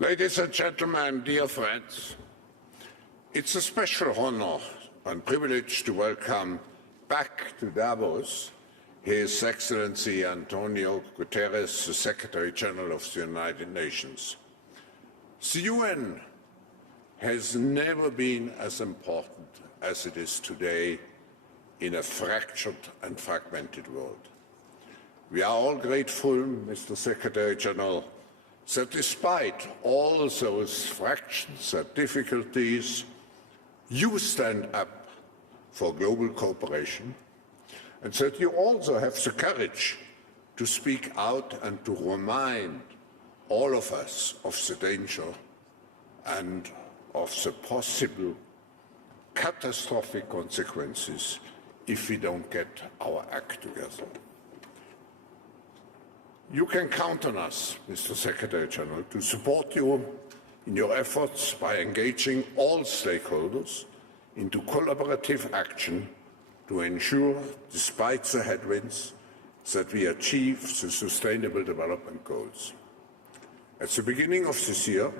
Ladies and gentlemen, dear friends, it's a special honor and privilege to welcome back to Davos His Excellency António Guterres, the Secretary General of the United Nations. The UN has never been as important as it is today in a fractured and fragmented world. We are all grateful, Mr. Secretary General, that despite all those fractions and difficulties, you stand up for global cooperation, and that you also have the courage to speak out and to remind all of us of the danger and of the possible catastrophic consequences if we don't get our act together. You can count on us, Mr. Secretary General, to support you in your efforts by engaging all stakeholders into collaborative action to ensure, despite the headwinds, that we achieve the Sustainable Development Goals. At the beginning of this year,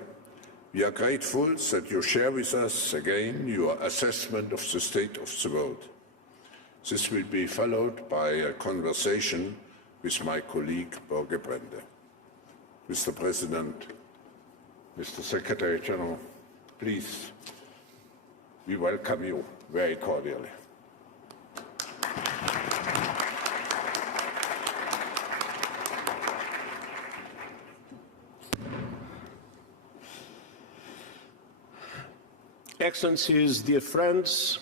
we are grateful that you share with us again your assessment of the state of the world. This will be followed by a conversation with my colleague, Børge Brende. Mr. President, Mr. Secretary General, please, we welcome you very cordially. Excellencies, dear friends,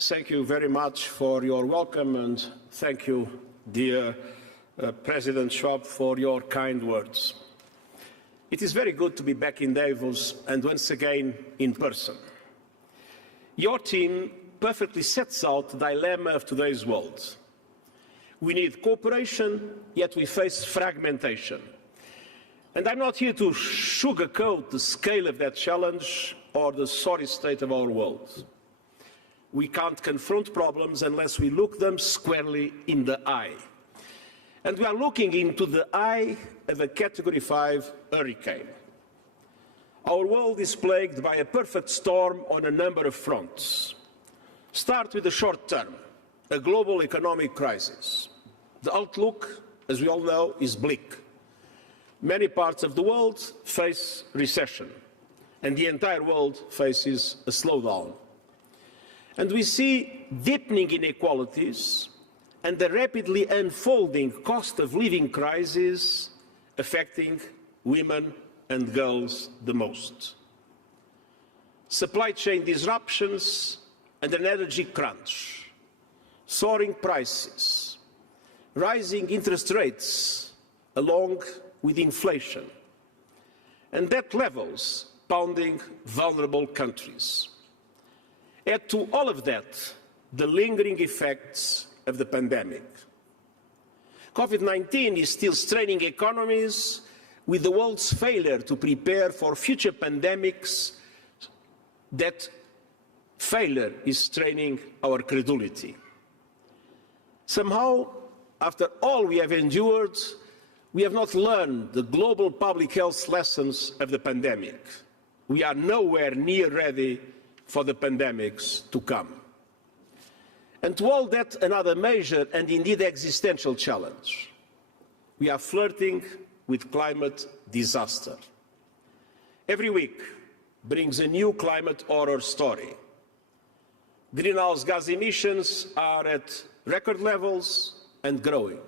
thank you very much for your welcome, and thank you, dear President Schwab, for your kind words. It is very good to be back in Davos and once again in person. Your team perfectly sets out the dilemma of today's world. We need cooperation, yet we face fragmentation. And I'm not here to sugarcoat the scale of that challenge or the sorry state of our world. We can't confront problems unless we look them squarely in the eye. And we are looking into the eye of a Category 5 hurricane. Our world is plagued by a perfect storm on a number of fronts. Start with the short term, a global economic crisis. The outlook, as we all know, is bleak. Many parts of the world face recession, and the entire world faces a slowdown. And we see deepening inequalities and the rapidly unfolding cost of living crisis affecting women and girls the most. Supply chain disruptions and an energy crunch, soaring prices, rising interest rates along with inflation, and debt levels pounding vulnerable countries. Add to all of that the lingering effects of the pandemic. COVID-19 is still straining economies, with the world's failure to prepare for future pandemics. That failure is straining our credulity. Somehow, after all we have endured, we have not learned the global public health lessons of the pandemic. We are nowhere near ready for the pandemics to come. And to all that, another major and indeed existential challenge. We are flirting with climate disaster. Every week brings a new climate horror story. Greenhouse gas emissions are at record levels and growing.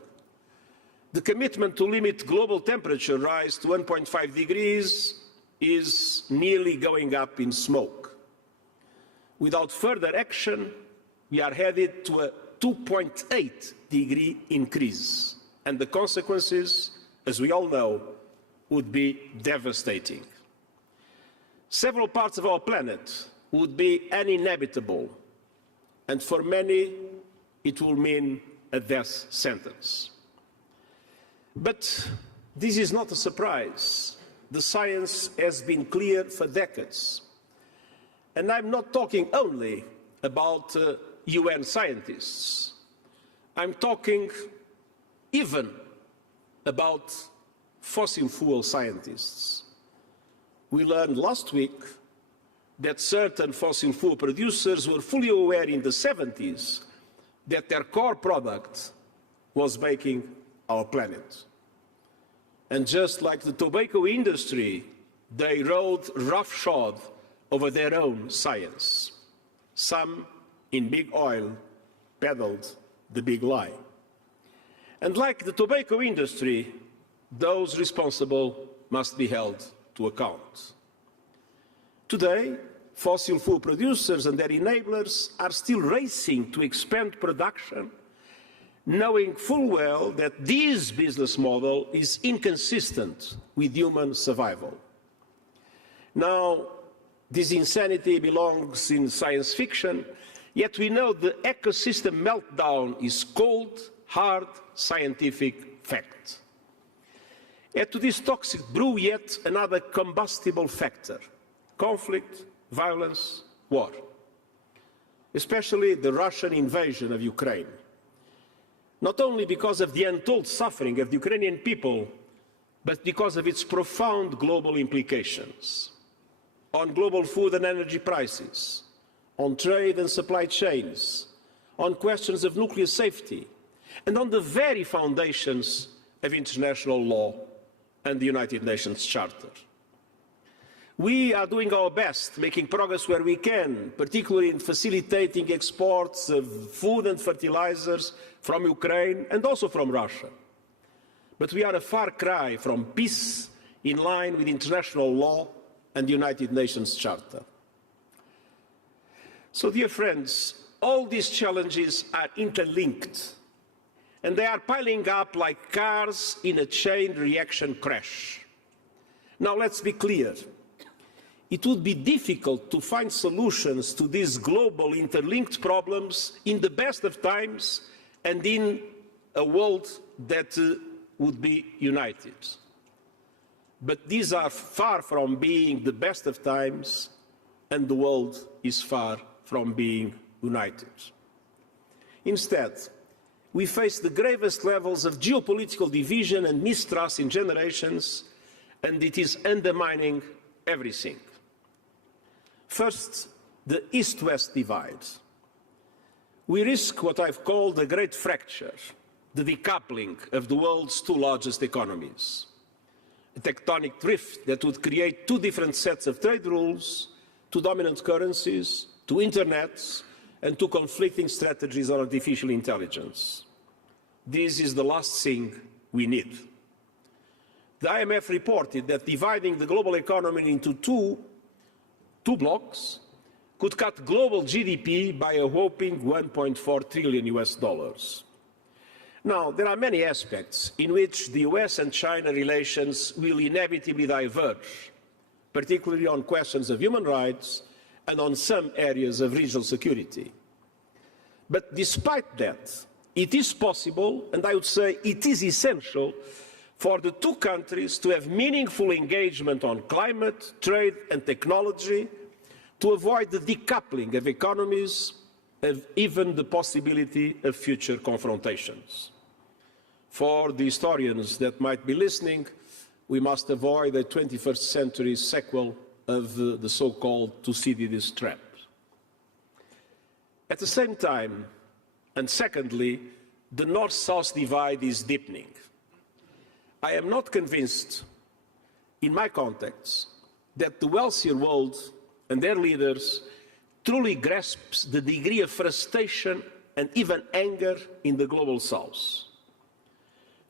The commitment to limit global temperature rise to 1.5 degrees is nearly going up in smoke. Without further action, we are headed to a 2.8 degree increase, and the consequences, as we all know, would be devastating. Several parts of our planet would be uninhabitable, and for many, it will mean a death sentence. But this is not a surprise. The science has been clear for decades. And I'm not talking only about UN scientists. I'm talking even about fossil fuel scientists. we learned last week that certain fossil fuel producers were fully aware in the 70s that their core product was making our planet. And just like the tobacco industry, they rode roughshod over their own science. Some in big oil peddled the big lie. And like the tobacco industry, those responsible must be held to account. Today, fossil fuel producers and their enablers are still racing to expand production, knowing full well that this business model is inconsistent with human survival. Now, this insanity belongs in science fiction, yet we know the ecosystem meltdown is cold, hard, scientific fact. Add to this toxic brew yet another combustible factor: conflict, violence, war. Especially the Russian invasion of Ukraine. Not only because of the untold suffering of the Ukrainian people, but because of its profound global implications on global food and energy prices, on trade and supply chains, on questions of nuclear safety, and on the very foundations of international law and the United Nations Charter. We are doing our best, making progress where we can, particularly in facilitating exports of food and fertilizers from Ukraine and also from Russia. But we are a far cry from peace in line with international law and the United Nations Charter. So, dear friends, all these challenges are interlinked, and they are piling up like cars in a chain reaction crash. Now, let's be clear. It would be difficult to find solutions to these global interlinked problems in the best of times and in a world that would be united. But these are far from being the best of times, and the world is far from being united. Instead, we face the gravest levels of geopolitical division and mistrust in generations, and it is undermining everything. First, the East-West divide. We risk what I've called a great fracture, the decoupling of the world's two largest economies. A tectonic drift that would create two different sets of trade rules, two dominant currencies, two internets, and two conflicting strategies on artificial intelligence. This is the last thing we need. The IMF reported that dividing the global economy into two blocks could cut global GDP by a whopping $1.4 trillion. Now, there are many aspects in which the US and China relations will inevitably diverge, particularly on questions of human rights and on some areas of regional security. But despite that, it is possible, and I would say it is essential, for the two countries to have meaningful engagement on climate, trade and technology to avoid the decoupling of economies and even the possibility of future confrontations. For the historians that might be listening, we must avoid a 21st century sequel of the so-called Thucydides trap. At the same time, and secondly, the North-South divide is deepening. I am not convinced, in my contacts, that the wealthier world and their leaders truly grasps the degree of frustration and even anger in the global South.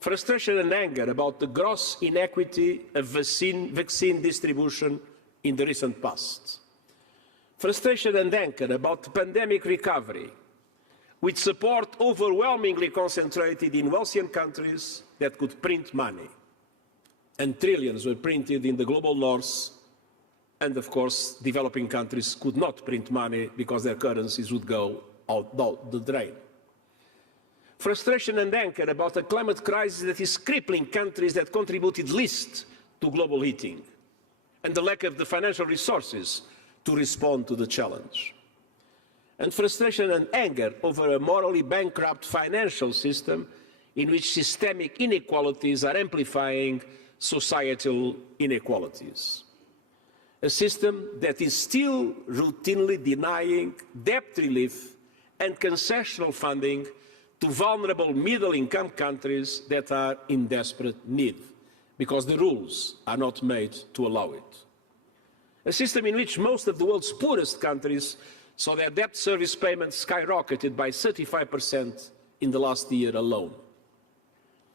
Frustration and anger about the gross inequity of vaccine distribution in the recent past. Frustration and anger about the pandemic recovery, with support overwhelmingly concentrated in wealthier countries that could print money. And trillions were printed in the global north, and of course, developing countries could not print money because their currencies would go out the drain. Frustration and anger about a climate crisis that is crippling countries that contributed least to global heating, and the lack of the financial resources to respond to the challenge. And frustration and anger over a morally bankrupt financial system in which systemic inequalities are amplifying societal inequalities. a system that is still routinely denying debt relief and concessional funding to vulnerable middle-income countries that are in desperate need, because the rules are not made to allow it. A system in which most of the world's poorest countries saw their debt service payments skyrocketed by 35% in the last year alone.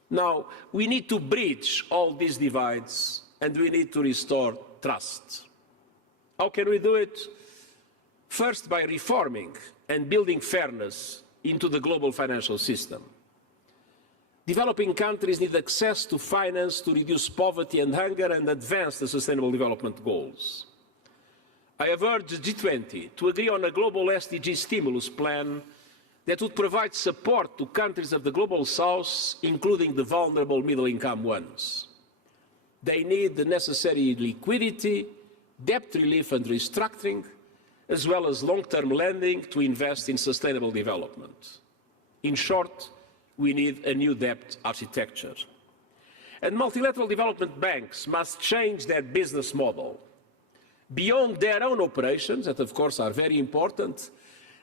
Now, we need to bridge all these divides and we need to restore trust. How can we do it? First, by reforming and building fairness into the global financial system. Developing countries need access to finance to reduce poverty and hunger and advance the Sustainable Development Goals. I have urged the G20 to agree on a global SDG stimulus plan that would provide support to countries of the Global South, including the vulnerable middle-income ones. They need the necessary liquidity, debt relief and restructuring, as well as long-term lending to invest in sustainable development. In short, we need a new debt architecture. And multilateral development banks must change their business model. Beyond their own operations, that of course are very important,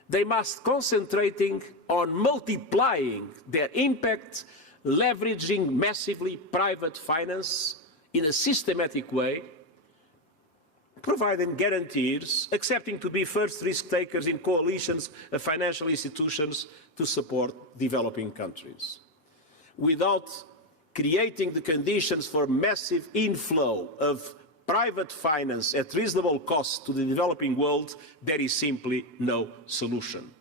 they must concentrating on multiplying their impact, leveraging massively private finance in a systematic way, providing guarantees, accepting to be first risk takers in coalitions of financial institutions to support developing countries. Without creating the conditions for massive inflow of private finance at reasonable cost to the developing world, there is simply no solution.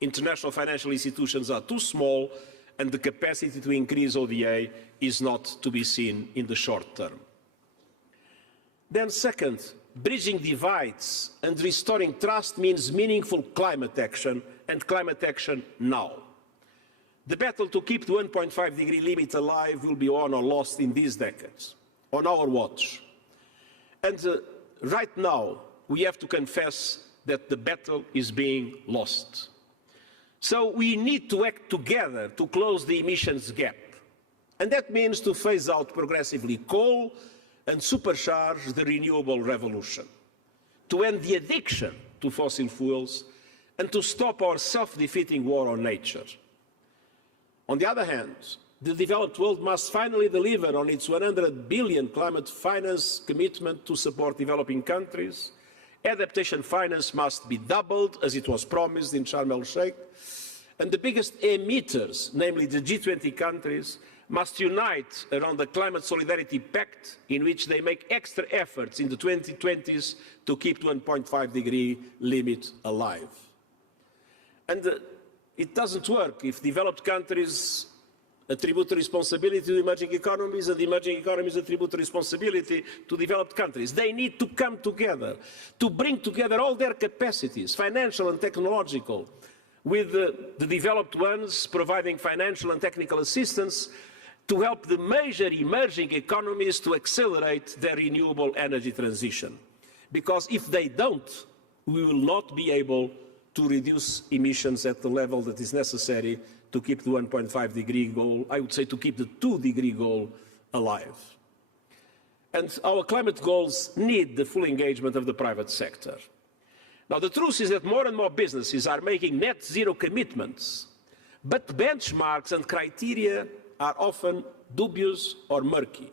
International financial institutions are too small and the capacity to increase ODA is not to be seen in the short term. Then second, bridging divides and restoring trust means meaningful climate action, and climate action now. The battle to keep the 1.5-degree limit alive will be won or lost in these decades, on our watch. And right now, we have to confess that the battle is being lost. So we need to act together to close the emissions gap. And that means to phase out progressively coal and supercharge the renewable revolution, to end the addiction to fossil fuels, and to stop our self-defeating war on nature. On the other hand, the developed world must finally deliver on its 100 billion climate finance commitment to support developing countries. Adaptation finance must be doubled, as it was promised in Sharm el-Sheikh, and the biggest emitters, namely the G20 countries, must unite around the Climate Solidarity Pact, in which they make extra efforts in the 2020s to keep the 1.5-degree limit alive. And it doesn't work if developed countries attribute responsibility to emerging economies and emerging economies attribute responsibility to developed countries. They need to come together, to bring together all their capacities, financial and technological, with the developed ones providing financial and technical assistance to help the major emerging economies to accelerate their renewable energy transition. Because if they don't, we will not be able to reduce emissions at the level that is necessary to keep the 1.5-degree goal, I would say to keep the 2-degree goal alive. And our climate goals need the full engagement of the private sector. Now, the truth is that more and more businesses are making net zero commitments, but benchmarks and criteria are often dubious or murky.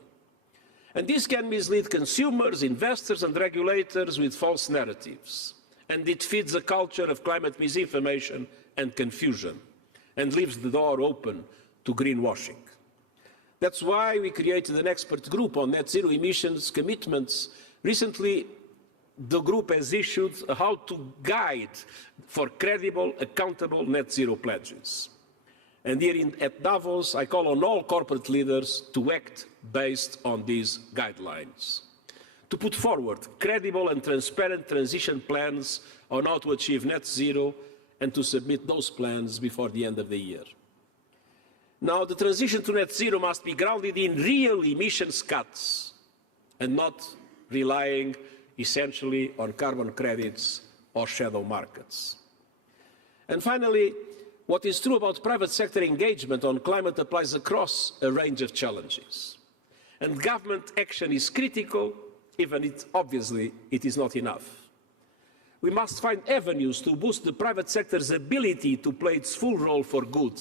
And this can mislead consumers, investors and regulators with false narratives. And it feeds a culture of climate misinformation and confusion, and leaves the door open to greenwashing. That's why we created an expert group on net zero emissions commitments. Recently, the group has issued a how-to guide for credible, accountable net zero pledges. And here at Davos, I call on all corporate leaders to act based on these guidelines, to put forward credible and transparent transition plans on how to achieve net zero, and to submit those plans before the end of the year. Now, the transition to net zero must be grounded in real emissions cuts and not relying essentially on carbon credits or shadow markets. And finally, what is true about private sector engagement on climate applies across a range of challenges. And government action is critical obviously, it is not enough. We must find avenues to boost the private sector's ability to play its full role for good.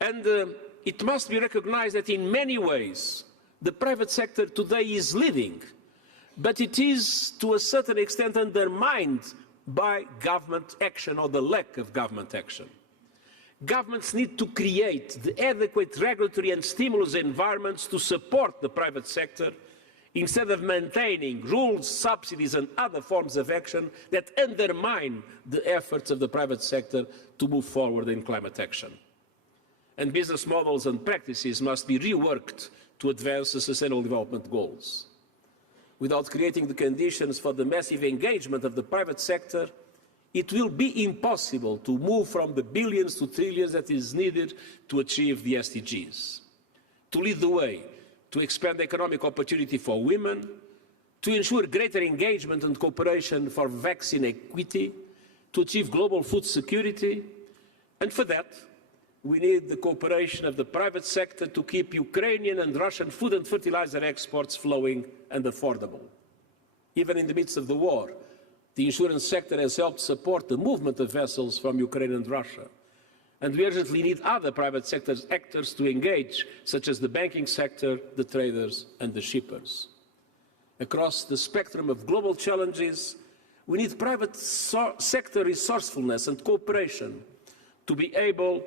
And it must be recognized that in many ways, the private sector today is leading, but it is to a certain extent undermined by government action or the lack of government action. Governments need to create the adequate regulatory and stimulus environments to support the private sector instead of maintaining rules, subsidies and other forms of action that undermine the efforts of the private sector to move forward in climate action. And business models and practices must be reworked to advance the Sustainable Development Goals. Without creating the conditions for the massive engagement of the private sector, it will be impossible to move from the billions to trillions that is needed to achieve the SDGs. To lead the way, to expand economic opportunity for women, to ensure greater engagement and cooperation for vaccine equity, to achieve global food security, and for that, we need the cooperation of the private sector to keep Ukrainian and Russian food and fertilizer exports flowing and affordable. Even in the midst of the war, the insurance sector has helped support the movement of vessels from Ukraine and Russia. And we urgently need other private sector actors to engage, such as the banking sector, the traders and the shippers. Across the spectrum of global challenges, we need private sector resourcefulness and cooperation to be able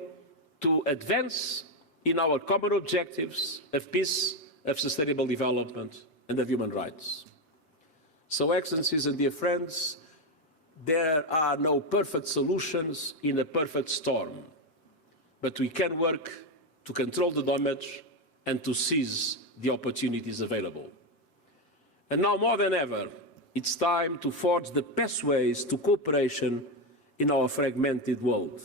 to advance in our common objectives of peace, of sustainable development and of human rights. So, Excellencies and dear friends, there are no perfect solutions in a perfect storm, but we can work to control the damage and to seize the opportunities available. And now more than ever, it's time to forge the pathways to cooperation in our fragmented world,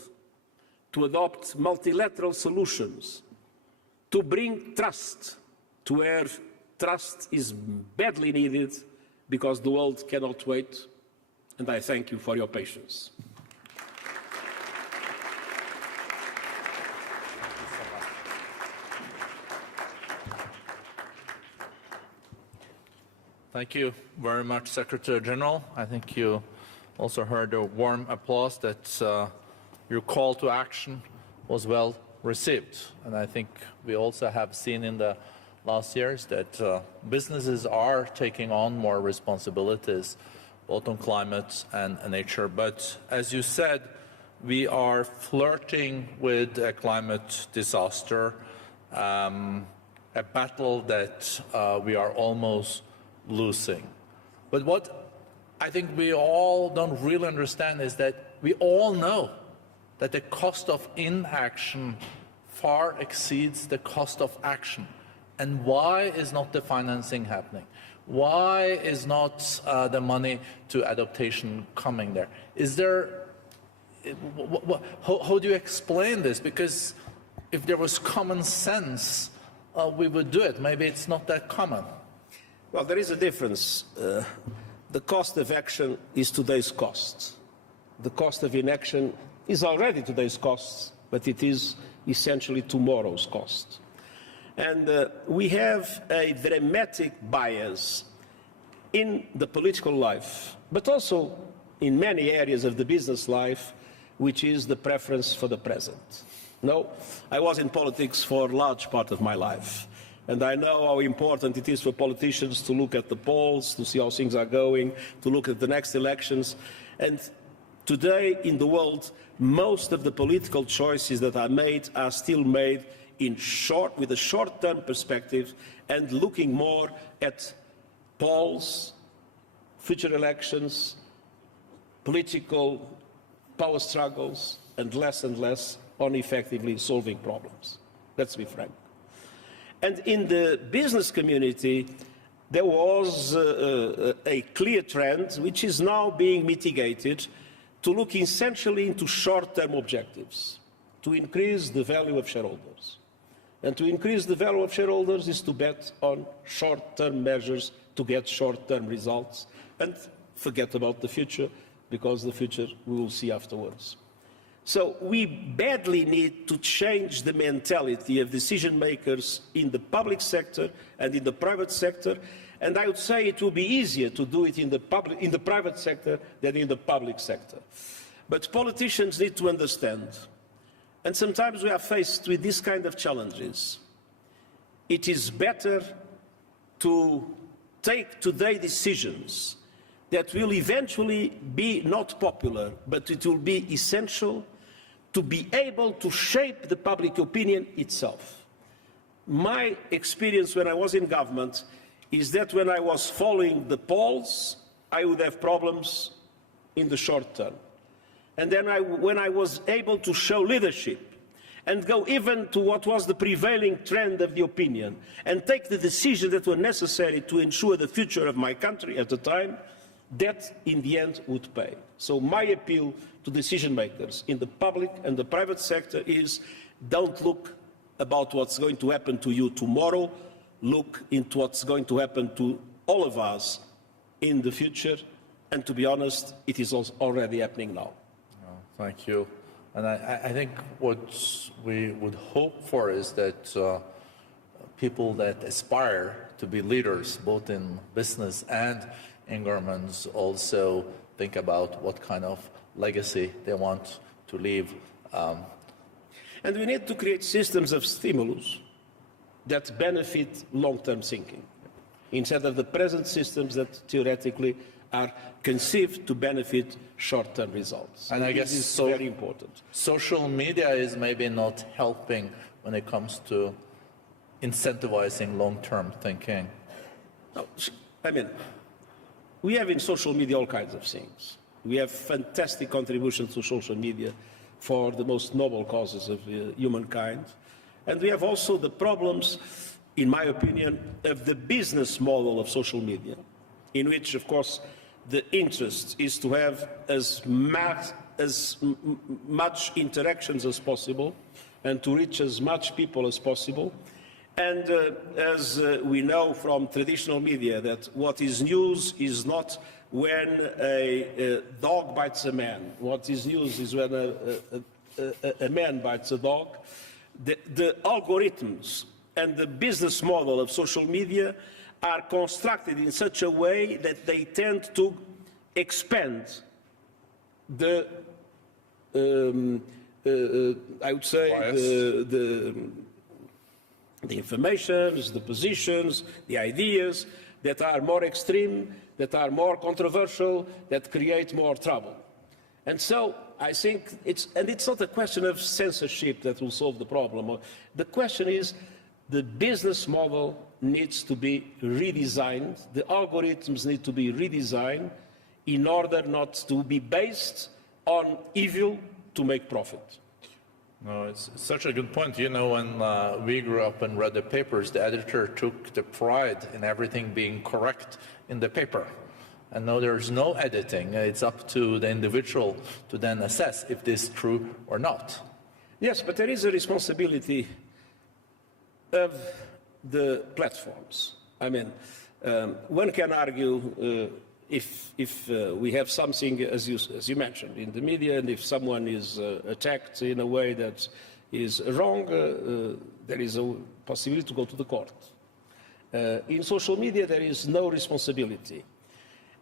to adopt multilateral solutions, to bring trust to where trust is badly needed, because the world cannot wait, and I thank you for your patience. Thank you very much, Secretary General. I think you also heard a warm applause that your call to action was well received. And I think we also have seen in the last years that businesses are taking on more responsibilities, both on climate and nature. But as you said, we are flirting with a climate disaster, a battle that we are almost losing. But what I think we all don't really understand is that we all know that the cost of inaction far exceeds the cost of action. And why is not the financing happening? Why is not the money to adaptation coming there? Is there, how do you explain this? Because if there was common sense, we would do it. Maybe it's not that common. Well, there is a difference. The cost of action is today's cost. The cost of inaction is already today's cost, but it is essentially tomorrow's cost. And we have a dramatic bias in the political life, but also in many areas of the business life, which is the preference for the present. No, I was in politics for a large part of my life, and I know how important it is for politicians to look at the polls, to see how things are going, to look at the next elections. And today in the world, most of the political choices that are made are still made with a short-term perspective and looking more at polls, future elections, political power struggles, and less on effectively solving problems. Let's be frank. And in the business community, there was a clear trend, which is now being mitigated, to look essentially into short-term objectives, to increase the value of shareholders. And to increase the value of shareholders is to bet on short-term measures to get short-term results and forget about the future, because the future we will see afterwards. So we badly need to change the mentality of decision makers in the public sector and in the private sector, And I would say it will be easier to do it in the private sector than in the public sector. But politicians need to understand, and sometimes we are faced with this kind of challenges. It is better to take today decisions that will eventually be not popular, but it will be essential to be able to shape the public opinion itself. My experience when I was in government is that when I was following the polls, I would have problems in the short term. And then when I was able to show leadership and go even to what was the prevailing trend of the opinion and take the decisions that were necessary to ensure the future of my country at the time, that in the end would pay. So my appeal to decision makers in the public and the private sector is don't look about what's going to happen to you tomorrow, look into what's going to happen to all of us in the future, and to be honest, it is already happening now. Thank you. And I think what we would hope for is that people that aspire to be leaders, both in business and in governments, also think about what kind of legacy they want to leave. And we need to create systems of stimulus that benefit long-term thinking, instead of the present systems that theoretically are conceived to benefit short-term results. And I guess this is very important. Social media is maybe not helping when it comes to incentivizing long-term thinking. No, I mean, we have in social media all kinds of things. We have fantastic contributions to social media for the most noble causes of humankind. And we have also the problems, in my opinion, of the business model of social media, in which, of course, the interest is to have as much interactions as possible and to reach as much people as possible. And as we know from traditional media, that what is news is not when a dog bites a man. What is news is when a man bites a dog. The algorithms and the business model of social media are constructed in such a way that they tend to expand the, I would say, the informations, the positions, the ideas that are more extreme, that are more controversial, that create more trouble. And so I think it's not a question of censorship that will solve the problem. The question is the business model needs to be redesigned, the algorithms need to be redesigned in order not to be based on evil to make profit. No, it's such a good point. You know, when we grew up and read the papers, the editor took the pride in everything being correct in the paper. And now there's no editing. It's up to the individual to then assess if this is true or not. Yes, but there is a responsibility of the platforms. I mean, one can argue if we have something, as you mentioned, in the media, and if someone is attacked in a way that is wrong, there is a possibility to go to the court. In social media, there is no responsibility.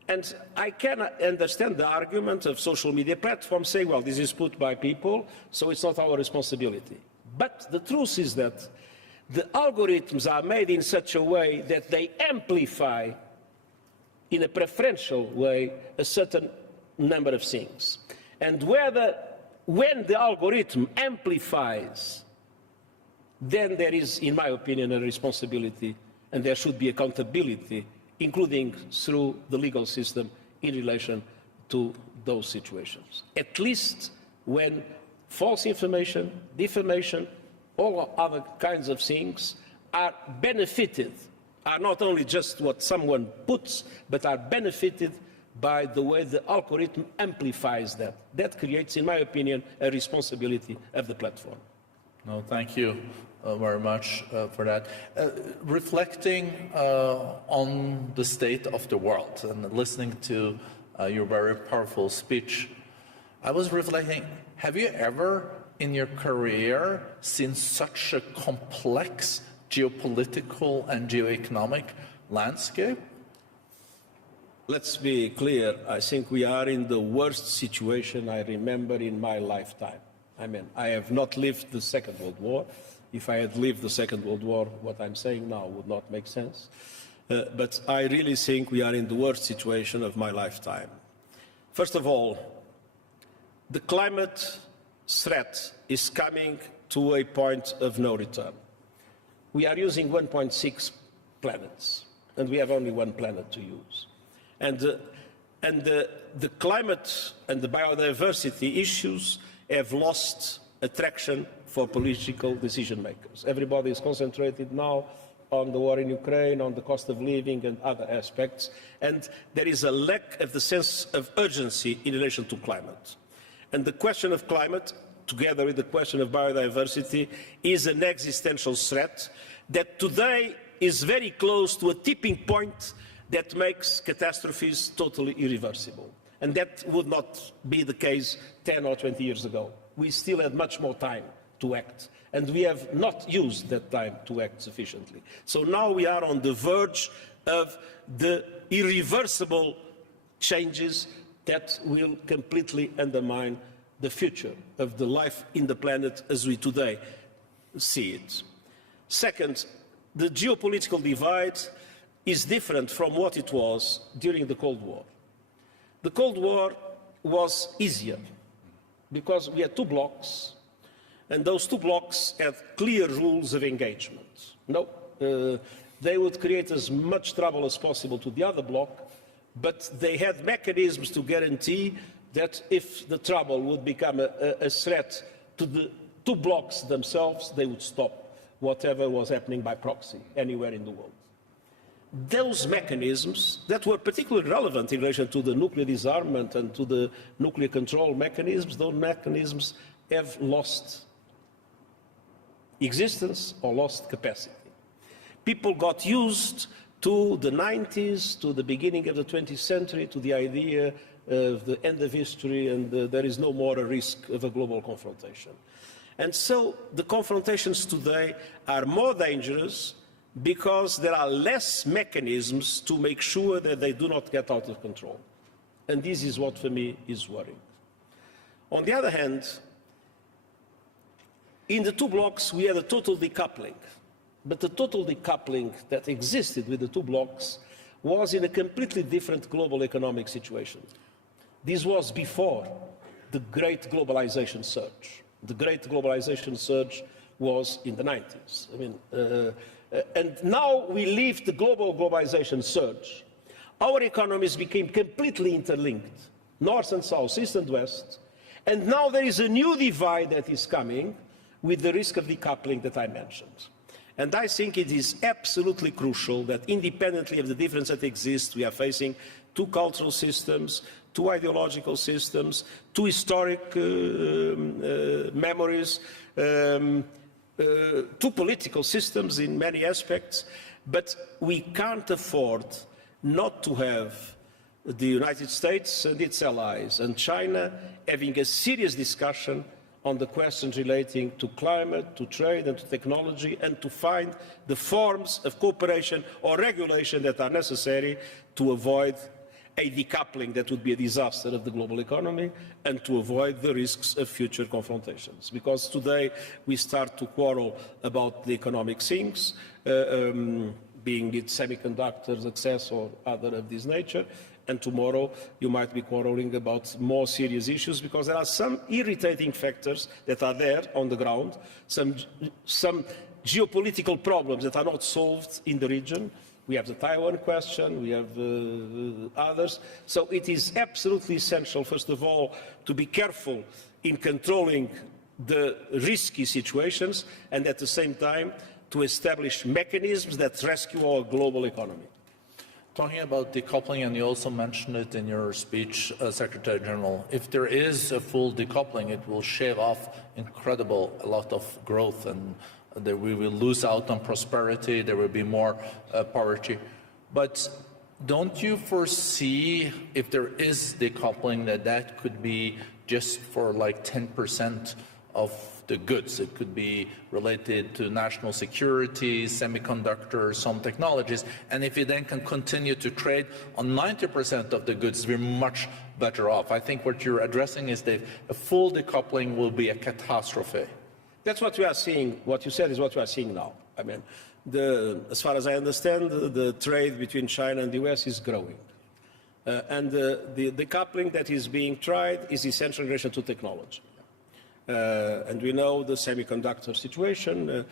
And I can understand the argument of social media platforms saying, well, this is put by people, so it's not our responsibility. But the truth is that the algorithms are made in such a way that they amplify in a preferential way a certain number of things. And when the algorithm amplifies, then there is, in my opinion, a responsibility, and there should be accountability, including through the legal system in relation to those situations. At least when false information, defamation, all other kinds of things are benefited, are not only just what someone puts, but are benefited by the way the algorithm amplifies that. That creates, in my opinion, a responsibility of the platform. No, thank you very much for that. Reflecting on the state of the world and listening to your very powerful speech, I was reflecting, have you ever in your career seen such a complex geopolitical and geoeconomic landscape? Let's be clear. I think we are in the worst situation I remember in my lifetime. I mean, I have not lived the Second World War. If I had lived the Second World War, what I'm saying now would not make sense. But I really think we are in the worst situation of my lifetime. First of all, the climate threat is coming to a point of no return. We are using 1.6 planets, and we have only one planet to use. And the climate and the biodiversity issues have lost attraction for political decision makers. Everybody is concentrated now on the war in Ukraine, on the cost of living and other aspects, and there is a lack of the sense of urgency in relation to climate. And the question of climate, together with the question of biodiversity, is an existential threat that today is very close to a tipping point that makes catastrophes totally irreversible. And that would not be the case 10 or 20 years ago. We still had much more time to act, and we have not used that time to act sufficiently. So now we are on the verge of the irreversible changes that will completely undermine the future of the life in the planet as we today see it. Second, the geopolitical divide is different from what it was during the Cold War. The Cold War was easier because we had two blocks, and those two blocks had clear rules of engagement. They would create as much trouble as possible to the other bloc, but they had mechanisms to guarantee that if the trouble would become a threat to the two blocs themselves, they would stop whatever was happening by proxy anywhere in the world. Those mechanisms that were particularly relevant in relation to the nuclear disarmament and to the nuclear control mechanisms, those mechanisms have lost existence or lost capacity. People got used to the 90s, to the beginning of the 20th century, to the idea of the end of history, and there is no more a risk of a global confrontation. And so the confrontations today are more dangerous because there are less mechanisms to make sure that they do not get out of control. And this is what, for me, is worrying. On the other hand, in the two blocs, we had a total decoupling. But the total decoupling that existed with the two blocs was in a completely different global economic situation. This was before the great globalization surge. The great globalization surge was in the 90s. And now we leave the global globalization surge. Our economies became completely interlinked, north and south, east and west. And now there is a new divide that is coming with the risk of decoupling that I mentioned. And I think it is absolutely crucial that independently of the difference that exists, we are facing two cultural systems, two ideological systems, two historic memories, two political systems in many aspects, but we can't afford not to have the United States and its allies and China having a serious discussion on the questions relating to climate, to trade and to technology, and to find the forms of cooperation or regulation that are necessary to avoid a decoupling that would be a disaster of the global economy and to avoid the risks of future confrontations. Because today we start to quarrel about the economic things, being it semiconductors, access or other of this nature, and tomorrow you might be quarreling about more serious issues because there are some irritating factors that are there on the ground, some geopolitical problems that are not solved in the region. We have the Taiwan question, we have others. So it is absolutely essential, first of all, to be careful in controlling the risky situations and at the same time to establish mechanisms that rescue our global economy. Talking about decoupling, and you also mentioned it in your speech, Secretary General, if there is a full decoupling, it will shave off a lot of growth, and we will lose out on prosperity, there will be more poverty. But don't you foresee, if there is decoupling, that could be just for like 10% of the goods. It could be related to national security, semiconductors, some technologies. And if you then can continue to trade on 90% of the goods, we're much better off. I think what you're addressing is that a full decoupling will be a catastrophe. That's what we are seeing. What you said is what we are seeing now. I mean, as far as I understand, the trade between China and the US is growing. And the decoupling that is being tried is essentially in relation to technology. And we know the semiconductor situation.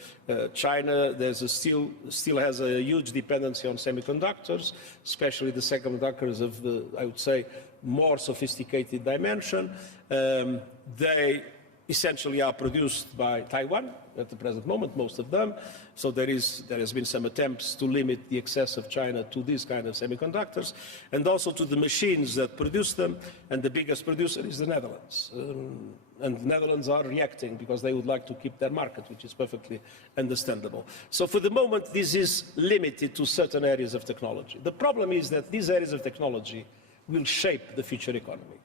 China still has a huge dependency on semiconductors, especially the semiconductors of the, I would say, more sophisticated dimension. They essentially are produced by Taiwan at the present moment, most of them. So there has been some attempts to limit the access of China to these kind of semiconductors, and also to the machines that produce them. And the biggest producer is the Netherlands. And the Netherlands are reacting because they would like to keep their market, which is perfectly understandable. So for the moment, this is limited to certain areas of technology. The problem is that these areas of technology will shape the future economy.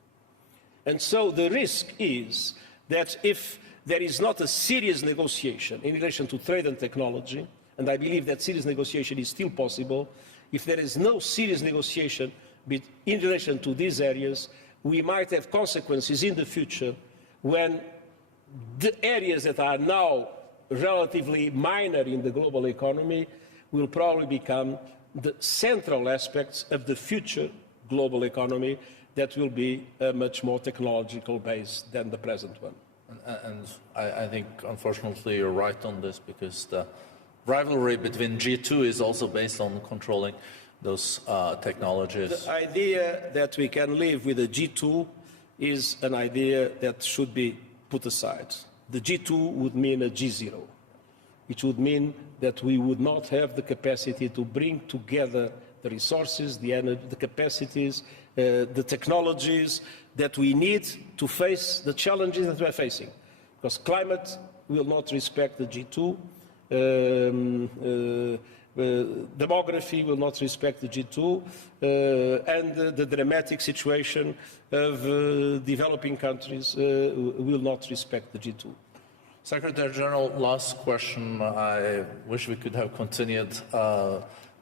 And so the risk is that if there is not a serious negotiation in relation to trade and technology, and I believe that serious negotiation is still possible, if there is no serious negotiation in relation to these areas, we might have consequences in the future when the areas that are now relatively minor in the global economy will probably become the central aspects of the future global economy that will be much more technological based than the present one. And I think, unfortunately, you're right on this, because the rivalry between G2 is also based on controlling those technologies. The idea that we can live with a G2 is an idea that should be put aside. The G2 would mean a G0. It would mean that we would not have the capacity to bring together the resources, the energy, the capacities, the technologies that we need to face the challenges that we are facing. Because climate will not respect the G2, demography will not respect the G2, and the dramatic situation of developing countries will not respect the G2. Secretary General, last question. I wish we could have continued.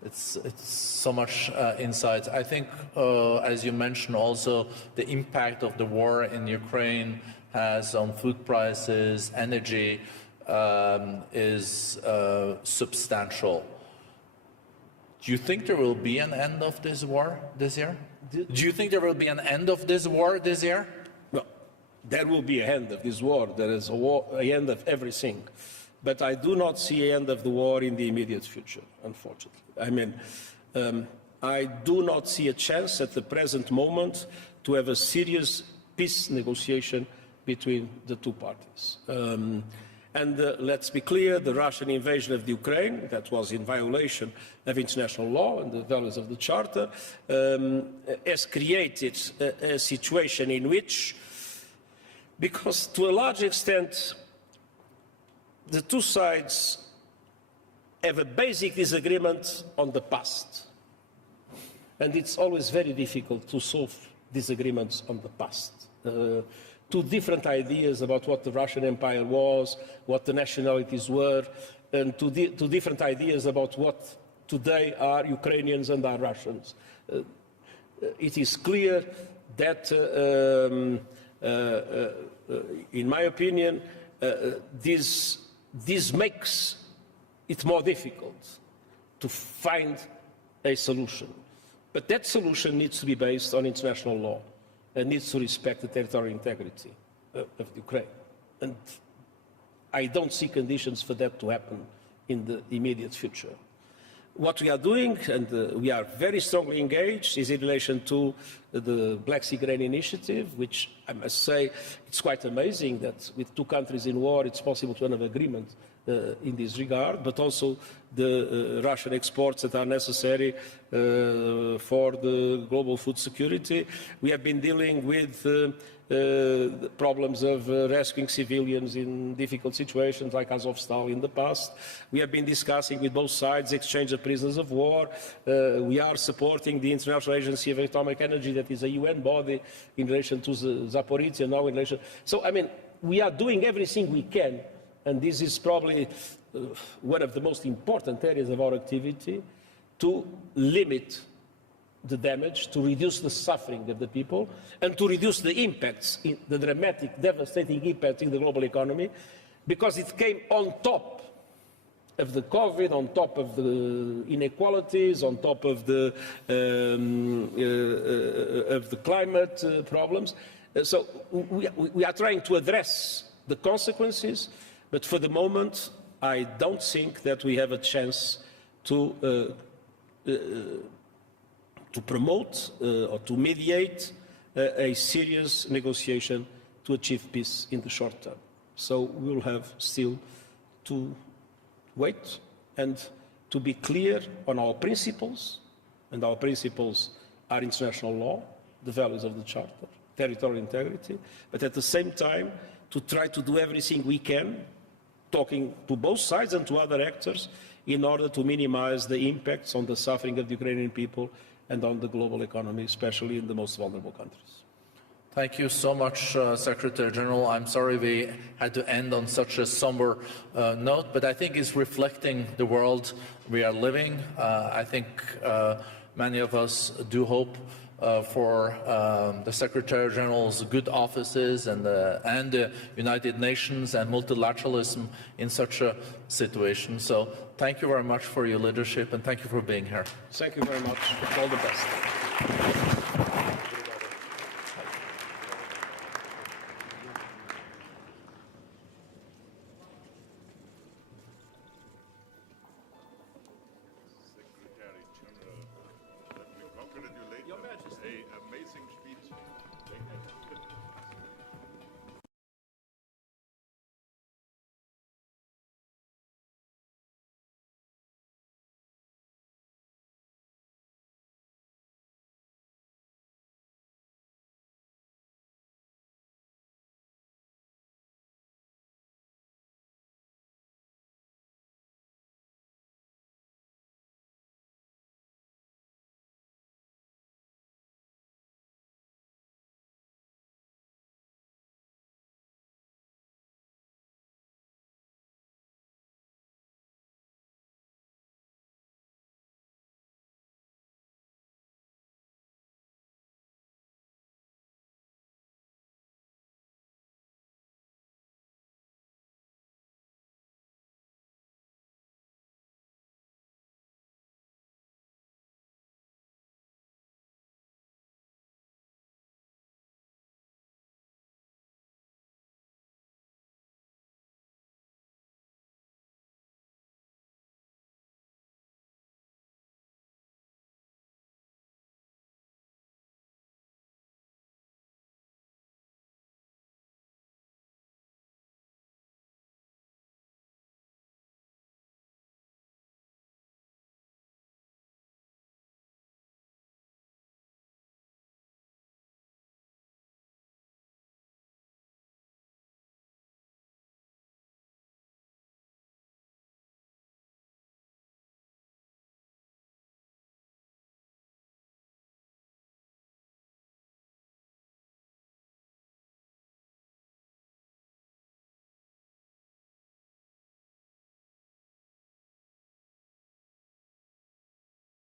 It's so much insights. I think, as you mentioned also, the impact of the war in Ukraine has on food prices, energy, is substantial. Do you think there will be an end of this war this year? Do you think there will be an end of this war this year? No, there will be an end of this war. There is an end of everything. But I do not see an end of the war in the immediate future, unfortunately. I mean, I do not see a chance at the present moment to have a serious peace negotiation between the two parties. Let's be clear, the Russian invasion of the Ukraine, that was in violation of international law and the values of the Charter, has created a situation in which, because to a large extent, the two sides have a basic disagreement on the past. And it's always very difficult to solve disagreements on the past. Two different ideas about what the Russian Empire was, what the nationalities were, and two different ideas about what today are Ukrainians and are Russians. It is clear that, in my opinion, this makes it more difficult to find a solution. But that solution needs to be based on international law and needs to respect the territorial integrity of Ukraine. And I don't see conditions for that to happen in the immediate future. What we are doing, and we are very strongly engaged, is in relation to the Black Sea Grain Initiative, which I must say it's quite amazing that with two countries in war it's possible to have an agreement in this regard, but also the Russian exports that are necessary for the global food security. We have been dealing with the problems of rescuing civilians in difficult situations like Azovstal in the past. We have been discussing with both sides exchange of prisoners of war. We are supporting the International Agency of Atomic Energy, that is a UN body, in relation to Zaporizhzhia now in relation. So, I mean, we are doing everything we can, and this is probably one of the most important areas of our activity, to limit the damage, to reduce the suffering of the people, and to reduce the impacts, the dramatic, devastating impact in the global economy, because it came on top of the COVID, on top of the inequalities, on top of the climate problems. So we are trying to address the consequences, but for the moment, I don't think that we have a chance to promote or to mediate a serious negotiation to achieve peace in the short term. So we will have still to wait and to be clear on our principles, and our principles are international law, the values of the Charter, territorial integrity, but at the same time to try to do everything we can, talking to both sides and to other actors, in order to minimize the impacts on the suffering of the Ukrainian people and on the global economy, especially in the most vulnerable countries. Thank you so much, Secretary General. I'm sorry we had to end on such a somber note, but I think it's reflecting the world we are living. I think many of us do hope for the Secretary General's good offices and the United Nations and multilateralism in such a situation. So thank you very much for your leadership, and thank you for being here. Thank you very much. All the best.